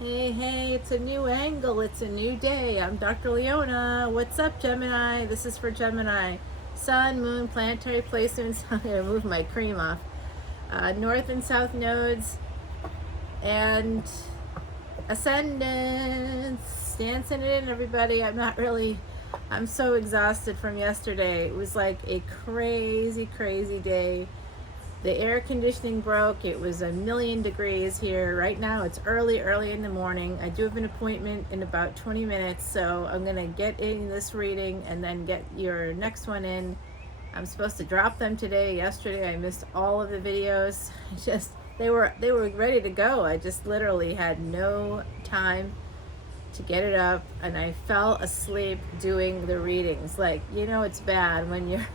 Hey, hey, it's a new angle. It's a new day. I'm Dr. Leona. What's up, Gemini? This is for Gemini. Sun, moon, planetary placements. I'm going to move my cream off. North and south nodes and ascendants. Dancing it in, everybody. I'm so exhausted from yesterday. It was like a crazy, crazy day. The air conditioning broke. It was 1,000,000 degrees here. Right now it's early in the morning. I do have an appointment in about 20 minutes, so I'm going to get in this reading and then get your next one in. I'm supposed to drop them today. Yesterday I missed all of the videos. They were ready to go. I just literally had no time to get it up, and I fell asleep doing the readings. Like, it's bad when you're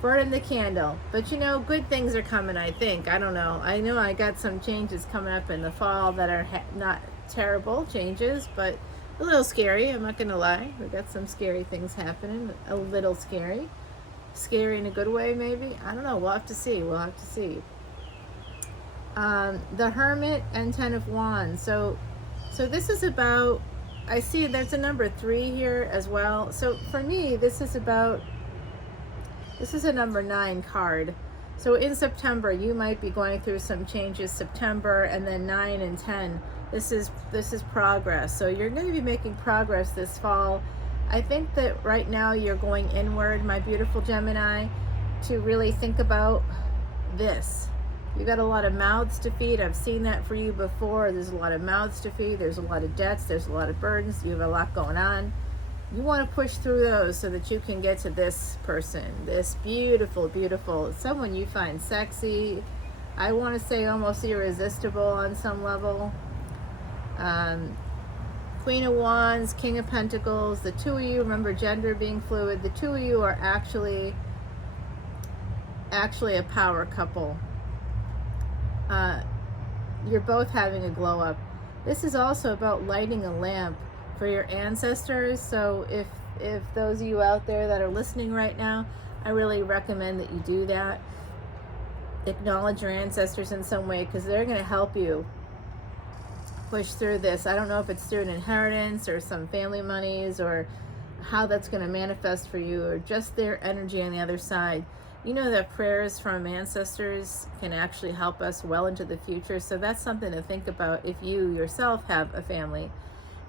burning the candle. But good things are coming, I think. I don't know. I know I got some changes coming up in the fall that are not terrible changes, but a little scary. I'm not going to lie. We got some scary things happening. A little scary. Scary in a good way, maybe. I don't know. We'll have to see. The Hermit and Ten of Wands. So this is about, I see there's a number 3 here as well. So for me, this is a number 9 card. So in September, you might be going through some changes. September, and then 9 and 10. This is progress. So you're going to be making progress this fall. I think that right now you're going inward, my beautiful Gemini, to really think about this. You got a lot of mouths to feed. I've seen that for you before. There's a lot of mouths to feed. There's a lot of debts. There's a lot of burdens. You have a lot going on. You want to push through those so that you can get to this person, this beautiful, beautiful, someone you find sexy. I want to say almost irresistible on some level. Queen of Wands, King of Pentacles, the two of you, remember gender being fluid, the two of you are actually a power couple. You're both having a glow up. This is also about lighting a lamp for your ancestors. So if those of you out there that are listening right now, I really recommend that you do that. Acknowledge your ancestors in some way, because they're going to help you push through this. I don't know if it's through an inheritance or some family monies, or how that's going to manifest for you, or just their energy on the other side. You know that prayers from ancestors can actually help us well into the future. So that's something to think about if you yourself have a family,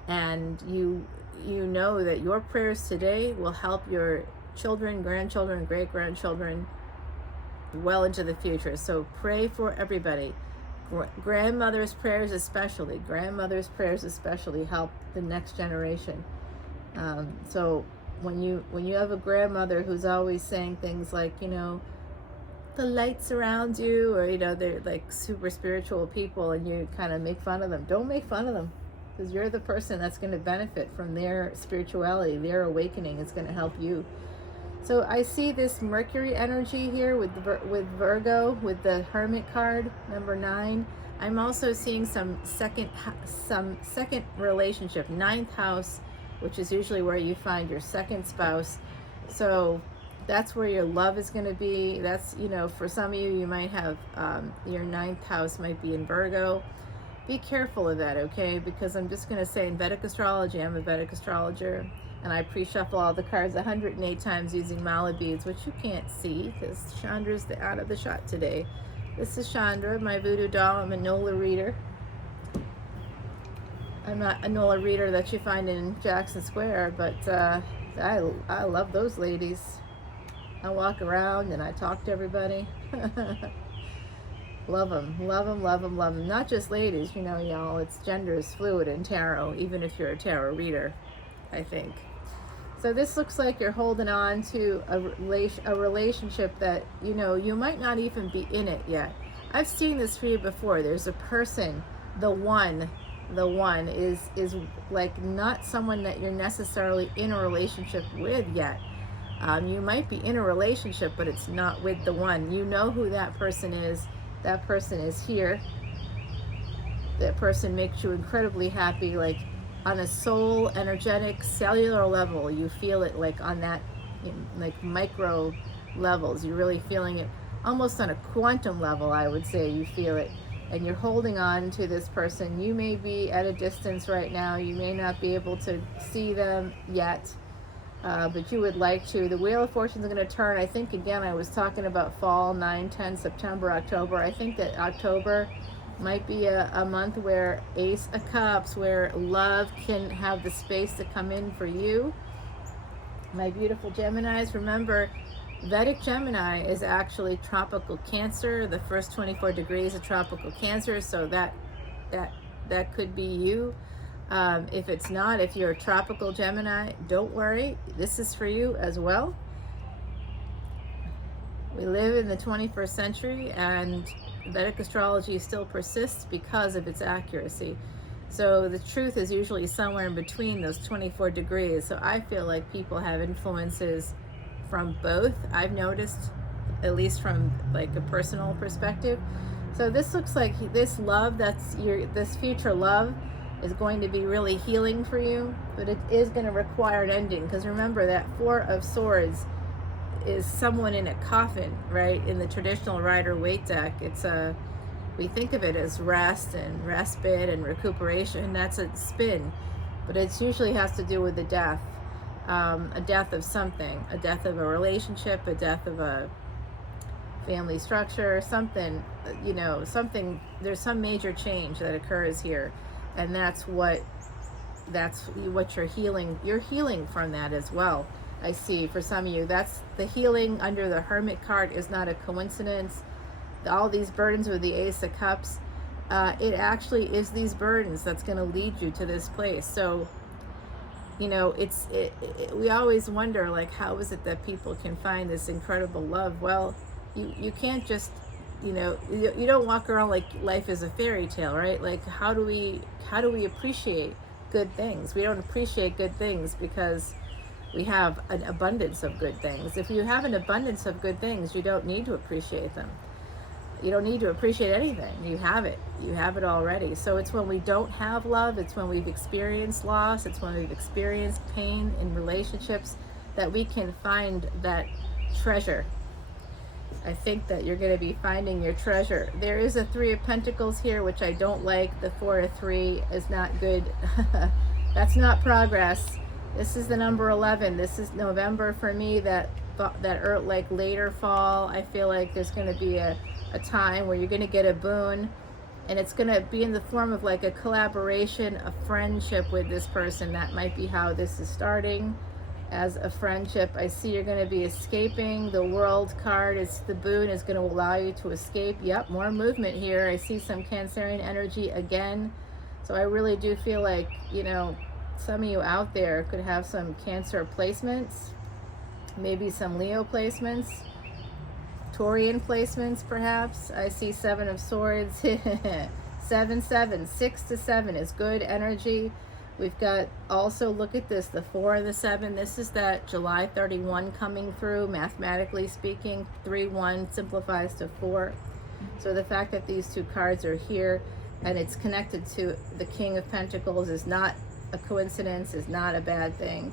and you know that your prayers today will help your children, grandchildren, great-grandchildren well into the future. So pray for everybody. Grandmothers' prayers especially help the next generation. So when you have a grandmother who's always saying things like, the light surrounds you, or they're like super spiritual people, and you kind of make fun of them, don't make fun of them, because you're the person that's going to benefit from their spirituality. Their awakening is going to help you. So I see this Mercury energy here with Virgo, with the Hermit card, number 9. I'm also seeing some second relationship, 9th house, which is usually where you find your second spouse. So that's where your love is going to be. That's, for some of you, you might have your 9th house might be in Virgo. Be careful of that, okay? Because I'm just going to say, in Vedic astrology, I'm a Vedic astrologer, and I pre-shuffle all the cards 108 times using mala beads, which you can't see because Chandra's out of the shot today. This is Chandra, my voodoo doll. I'm a NOLA reader. I'm not a NOLA reader that you find in Jackson Square, but I love those ladies. I walk around and I talk to everybody. Love them. Not just ladies, y'all. It's gender is fluid in tarot, even if you're a tarot reader, I think. So this looks like you're holding on to a relationship that, you might not even be in it yet. I've seen this for you before. There's a person, the one is like not someone that you're necessarily in a relationship with yet. You might be in a relationship, but it's not with the one. You know who that person is. That person is here. That person makes you incredibly happy, like on a soul, energetic, cellular level. You feel it like on that, like micro levels. You're really feeling it almost on a quantum level, I would say. You feel it. and you're holding on to this person. You may be at a distance right now. You may not be able to see them yet, but you would like to. The Wheel of Fortune is going to turn. I think, again, I was talking about fall, 9, 10, September, October. I think that October might be a month where Ace of Cups, where love can have the space to come in for you. My beautiful Geminis, remember, Vedic Gemini is actually tropical Cancer. The first 24 degrees of tropical Cancer, so that could be you. If it's not, if you're a tropical Gemini, don't worry. This is for you as well. We live in the 21st century, and Vedic astrology still persists because of its accuracy. So the truth is usually somewhere in between those 24 degrees. So I feel like people have influences from both. I've noticed, at least from like a personal perspective. So this looks like this love, this future love is going to be really healing for you, but it is going to require an ending, because remember that Four of Swords is someone in a coffin, right? In the traditional Rider-Waite deck, we think of it as rest and respite and recuperation. That's a spin, but it usually has to do with the death, a death of something, a death of a relationship, a death of a family structure, something, something. There's some major change that occurs here, and that's what you're healing. You're healing from that as well. I see for some of you, that's the healing under the Hermit card is not a coincidence. All these burdens with the Ace of Cups, it actually is these burdens that's going to lead you to this place. So, we always wonder, like, how is it that people can find this incredible love? Well, you can't just, you don't walk around like life is a fairy tale, right? Like, how do we appreciate good things? We don't appreciate good things because we have an abundance of good things. If you have an abundance of good things, you don't need to appreciate them. You don't need to appreciate anything. You have it. You have it already. So it's when we don't have love, it's when we've experienced loss, it's when we've experienced pain in relationships that we can find that treasure. I think that you're going to be finding your treasure. There is a Three of Pentacles here, which I don't like. The 4 of 3 is not good. That's not progress. This is the number 11. This is November for me, that like later fall. I feel like there's going to be a time where you're going to get a boon, and it's going to be in the form of like a collaboration, a friendship with this person. That might be how this is starting, as a friendship. I see you're going to be escaping. The World card is the boon is going to allow you to escape. Yep, more movement here. I see some Cancerian energy again. So I really do feel like, some of you out there could have some Cancer placements, maybe some Leo placements, Taurian placements perhaps. I see 7 of Swords. 7, 7, 6 to 7 is good energy. We've got also, look at this, the 4 and the 7. This is that July 31 coming through. Mathematically speaking, 3-1 simplifies to 4. So the fact that these two cards are here and it's connected to the King of Pentacles is not a coincidence, is not a bad thing.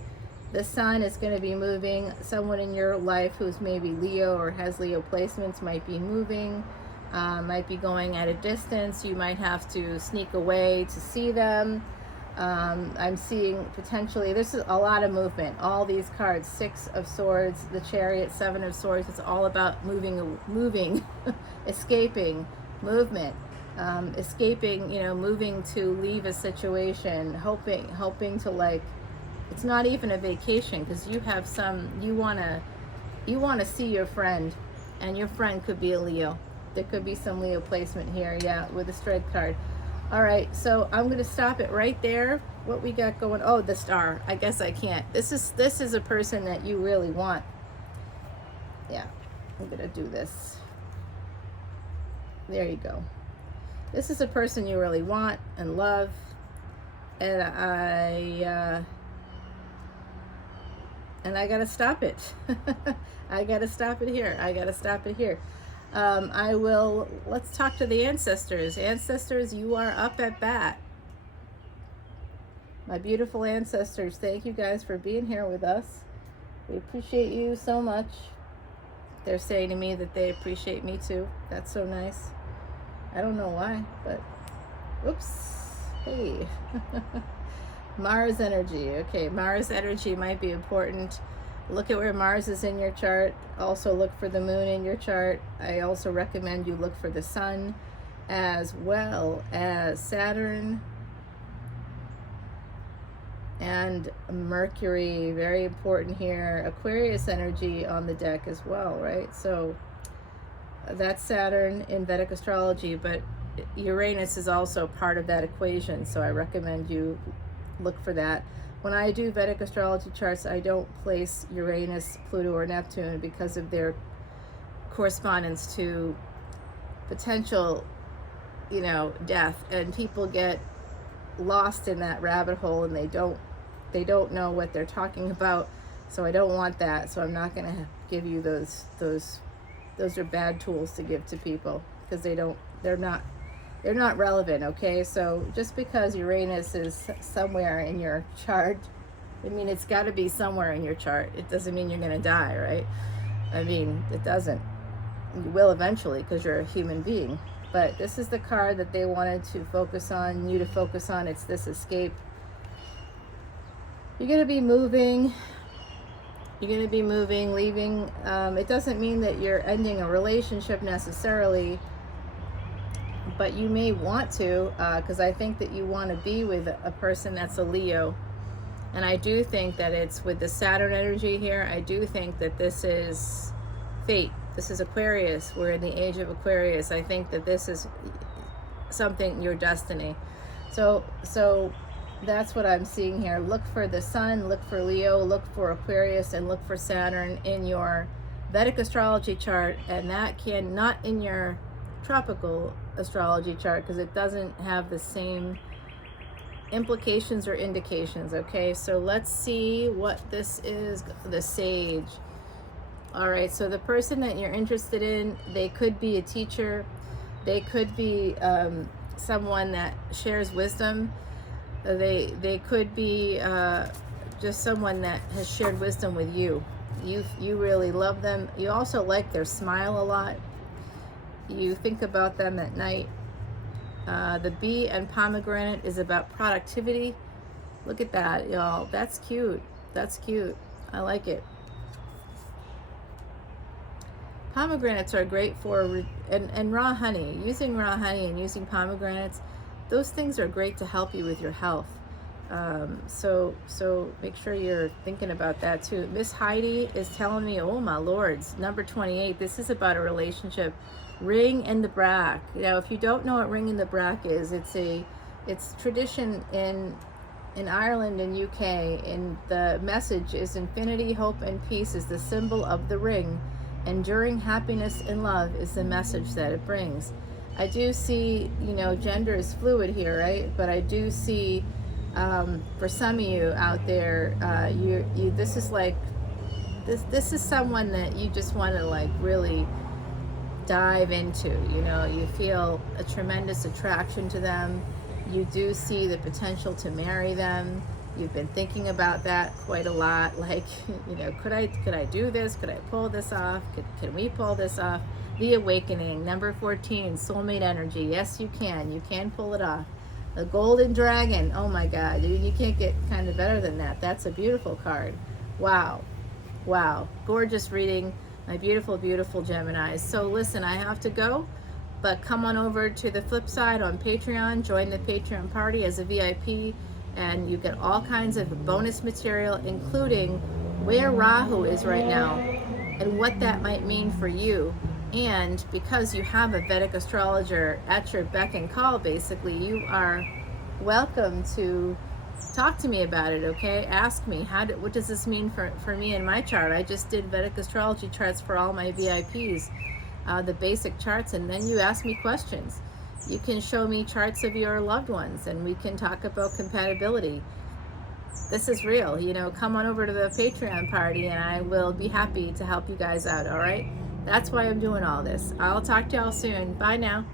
The sun is going to be moving. Someone in your life who's maybe Leo or has Leo placements might be moving, might be going at a distance. You might have to sneak away to see them. I'm seeing potentially, this is a lot of movement. All these cards, 6 of Swords, the Chariot, 7 of Swords, it's all about moving, escaping, movement. Escaping, moving to leave a situation, hoping to, like, it's not even a vacation, because you have you want to see your friend, and your friend could be a Leo. There could be some Leo placement here, yeah, with a Strength card. All right, so I'm going to stop it right there. What we got going? Oh, the Star. I guess I can't. This is a person that you really want. Yeah, I'm going to do this. There you go. This is a person you really want and love, and I gotta stop it. I gotta stop it here. Let's talk to the ancestors. Ancestors, you are up at bat. My beautiful ancestors, thank you guys for being here with us. We appreciate you so much. They're saying to me that they appreciate me too. That's so nice. I don't know why, but oops. Hey. Mars energy. Okay, Mars energy might be important. Look at where Mars is in your chart. Also look for the moon in your chart. I also recommend you look for the sun as well as Saturn and Mercury. Very important here. Aquarius energy on the deck as well, right? So that's Saturn in Vedic astrology, but Uranus is also part of that equation, so I recommend you look for that. When I do Vedic astrology charts, I don't place Uranus, Pluto, or Neptune because of their correspondence to potential, death, and people get lost in that rabbit hole and they don't know what they're talking about. So I don't want that. So I'm not going to give you those are bad tools to give to people because they're not relevant. Okay, so just because Uranus is somewhere in your chart, I mean, it's got to be somewhere in your chart. It doesn't mean you're going to die, right? I mean, it doesn't. You will eventually because you're a human being. But this is the card that they wanted to focus on, you to focus on. It's this escape. You're going to be moving. You're going to be moving, leaving. It doesn't mean that you're ending a relationship necessarily, but you may want to, because I think that you want to be with a person that's a Leo. And I do think that it's with the Saturn energy here. I do think that this is fate. This is Aquarius. We're in the age of Aquarius. I think that this is something, your destiny. So that's what I'm seeing here. Look for the sun, look for Leo, look for Aquarius, and look for Saturn in your Vedic astrology chart. And that can, not in your tropical astrology chart, because it doesn't have the same implications or indications. Okay, so let's see what this is. The Sage. All right, so the person that you're interested in, they could be a teacher, they could be someone that shares wisdom, they could be just someone that has shared wisdom with you. You really love them. You also like their smile a lot. You think about them at night. The bee and pomegranate is about productivity. Look at that, y'all. That's cute. That's cute. I like it. Pomegranates are great for, and raw honey. Using raw honey and using pomegranates, those things are great to help you with your health. So make sure you're thinking about that too. Miss Heidi is telling me, oh my lords, number 28, this is about a relationship. Ring in the brack. If you don't know what ring in the brack is, it's tradition in Ireland and UK, and the message is infinity, hope, and peace is the symbol of the ring. Enduring happiness and love is the message that it brings. I do see, gender is fluid here, right? But I do see, for some of you out there, this is like, this is someone that you just want to like really dive into. You feel a tremendous attraction to them. You do see the potential to marry them. You've been thinking about that quite a lot. Like, could I do this? Could I pull this off? Can we pull this off? The awakening, number 14, soulmate energy. Yes, you can. You can pull it off. The golden dragon. Oh my God, you can't get kind of better than that. That's a beautiful card. Wow. Wow. Gorgeous reading, my beautiful, beautiful Geminis. So listen, I have to go, but come on over to the flip side on Patreon. Join the Patreon party as a VIP. And you get all kinds of bonus material, including where Rahu is right now and what that might mean for you. And because you have a Vedic astrologer at your beck and call, basically, you are welcome to talk to me about it, okay? Ask me, what does this mean for me and my chart? I just did Vedic astrology charts for all my VIPs, the basic charts, and then you ask me questions. You can show me charts of your loved ones and we can talk about compatibility. This is real, come on over to the Patreon party and I will be happy to help you guys out, all right? That's why I'm doing all this. I'll talk to y'all soon. Bye now.